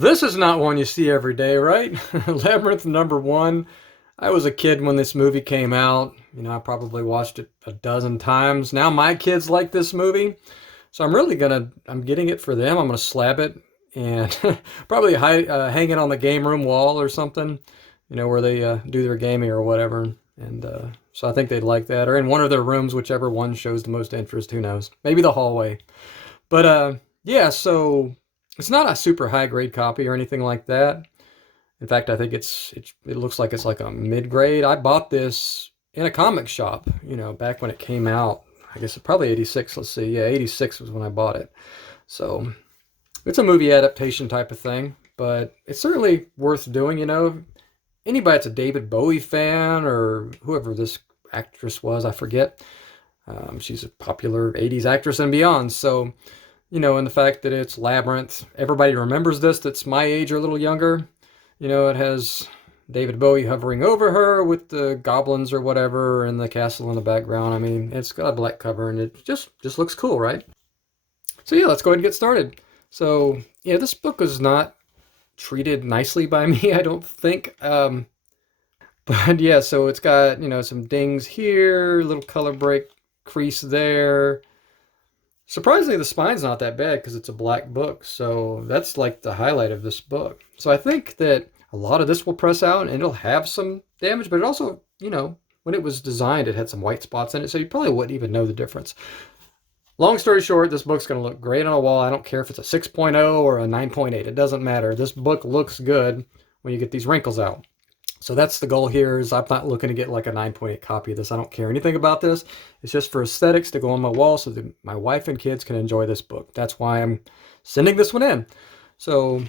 This is not one you see every day, right? Labyrinth #1. I was a kid when this movie came out. I probably watched it a dozen times. Now my kids like this movie, so I'm getting it for them. I'm gonna slab it and probably hang it on the game room wall or something, where they do their gaming or whatever. And so I think they'd like that, or in one of their rooms, whichever one shows the most interest. Who knows? Maybe the hallway. But yeah, so it's not a super high grade copy or anything like that. In fact, I think it looks like it's like a mid grade. I bought this in a comic shop, back when it came out. I guess it's probably 86. Let's see. Yeah, 86 was when I bought it. So it's a movie adaptation type of thing, but it's certainly worth doing. Anybody that's a David Bowie fan or whoever this actress was, I forget. She's a popular 80s actress and beyond. So, and the fact that it's Labyrinth, everybody remembers this that's my age or a little younger. It has David Bowie hovering over her with the goblins or whatever and the castle in the background. I mean, it's got a black cover and it just looks cool, right? So yeah, let's go ahead and get started. So yeah, this book was not treated nicely by me, I don't think. But yeah, so it's got, some dings here, little color break crease there. Surprisingly, the spine's not that bad because it's a black book. So that's like the highlight of this book. So I think that a lot of this will press out and it'll have some damage, but it also, when it was designed, it had some white spots in it. So you probably wouldn't even know the difference. Long story short, this book's going to look great on a wall. I don't care if it's a 6.0 or a 9.8. It doesn't matter. This book looks good when you get these wrinkles out. So that's the goal here. Is I'm not looking to get like a 9.8 copy of this. I don't care anything about this. It's just for aesthetics to go on my wall so that my wife and kids can enjoy this book. That's why I'm sending this one in. So,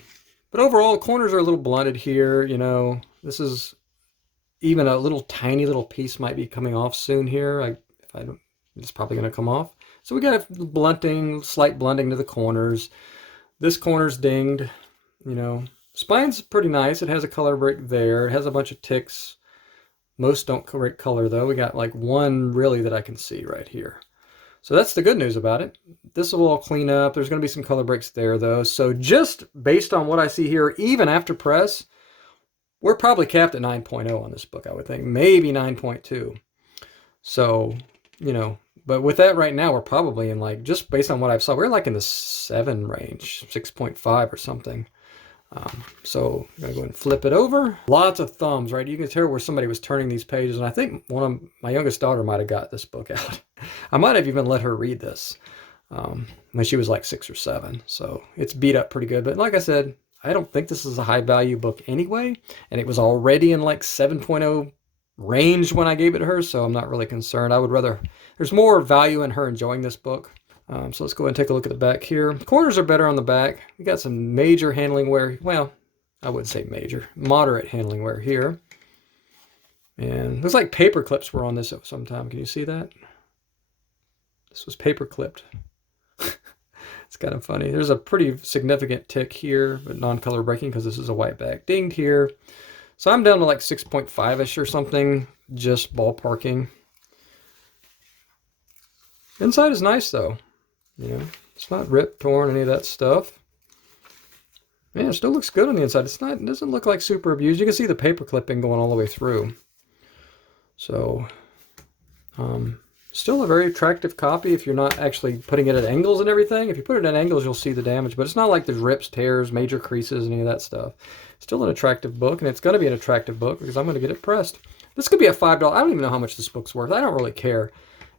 but overall, corners are a little blunted here. This is even a little tiny little piece might be coming off soon here. It's probably going to come off. So we got a blunting, slight blunting to the corners. This corner's dinged, Spine's pretty nice. It has a color break there. It has a bunch of ticks. Most don't correct color though. We got like one really that I can see right here. So that's the good news about it. This will all clean up. There's going to be some color breaks there though. So just based on what I see here, even after press, we're probably capped at 9.0 on this book, I would think. Maybe 9.2. So, but with that right now, we're probably in like, just based on what I've saw, we're like in the 7 range, 6.5 or something. So I'm going to go ahead and flip it over. Lots of thumbs, right? You can tell where somebody was turning these pages. And I think one of my youngest daughter might have got this book out. I might have even let her read this when she was like 6 or 7. So it's beat up pretty good. But like I said, I don't think this is a high value book anyway. And it was already in like 7.0 range when I gave it to her. So I'm not really concerned. I would rather, there's more value in her enjoying this book. So let's go ahead and take a look at the back here. Corners are better on the back. We got some major handling wear. Well, I wouldn't say major. Moderate handling wear here. And looks like paper clips were on this at some time. Can you see that? This was paper clipped. It's kind of funny. There's a pretty significant tick here, but non-color breaking because this is a white back. Dinged here. So I'm down to like 6.5-ish or something. Just ballparking. Inside is nice though. It's not ripped, torn, any of that stuff. Yeah, it still looks good on the inside. It doesn't look like super abused. You can see the paper clipping going all the way through. So, still a very attractive copy if you're not actually putting it at angles and everything. If you put it at angles, you'll see the damage, but it's not like there's rips, tears, major creases, any of that stuff. Still an attractive book, and it's going to be an attractive book because I'm going to get it pressed. This could be a $5. I don't even know how much this book's worth. I don't really care.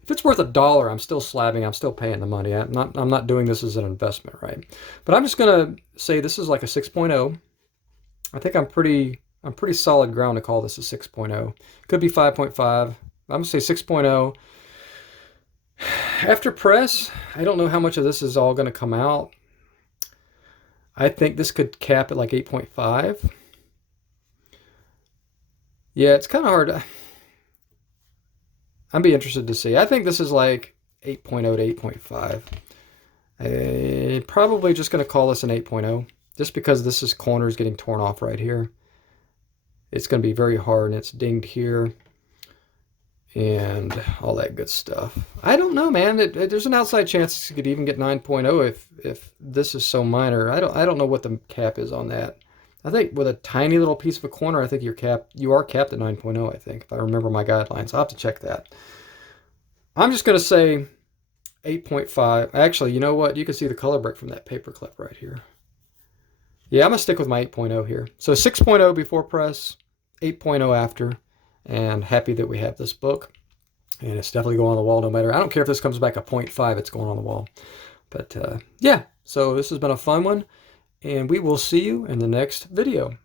If it's worth $1, I'm still slabbing. I'm still paying the money. I'm not doing this as an investment, right? But I'm just gonna say this is like a 6.0. I think I'm pretty solid ground to call this a 6.0. Could be 5.5. I'm gonna say 6.0. After press, I don't know how much of this is all gonna come out. I think this could cap at like 8.5. Yeah, it's kind of hard. I'd be interested to see. I think this is like 8.0 to 8.5. Probably just going to call this an 8.0 just because this is corners getting torn off right here. It's going to be very hard and it's dinged here. and all that good stuff. I don't know, man. There's an outside chance you could even get 9.0 if this is so minor. I don't know what the cap is on that. I think with a tiny little piece of a corner, I think you are capped at 9.0, I think, if I remember my guidelines. I'll have to check that. I'm just going to say 8.5. Actually, you know what? You can see the color break from that paper clip right here. Yeah, I'm going to stick with my 8.0 here. So 6.0 before press, 8.0 after, and happy that we have this book. And it's definitely going on the wall no matter. I don't care if this comes back a 0.5, it's going on the wall. But yeah, so this has been a fun one, and we will see you in the next video.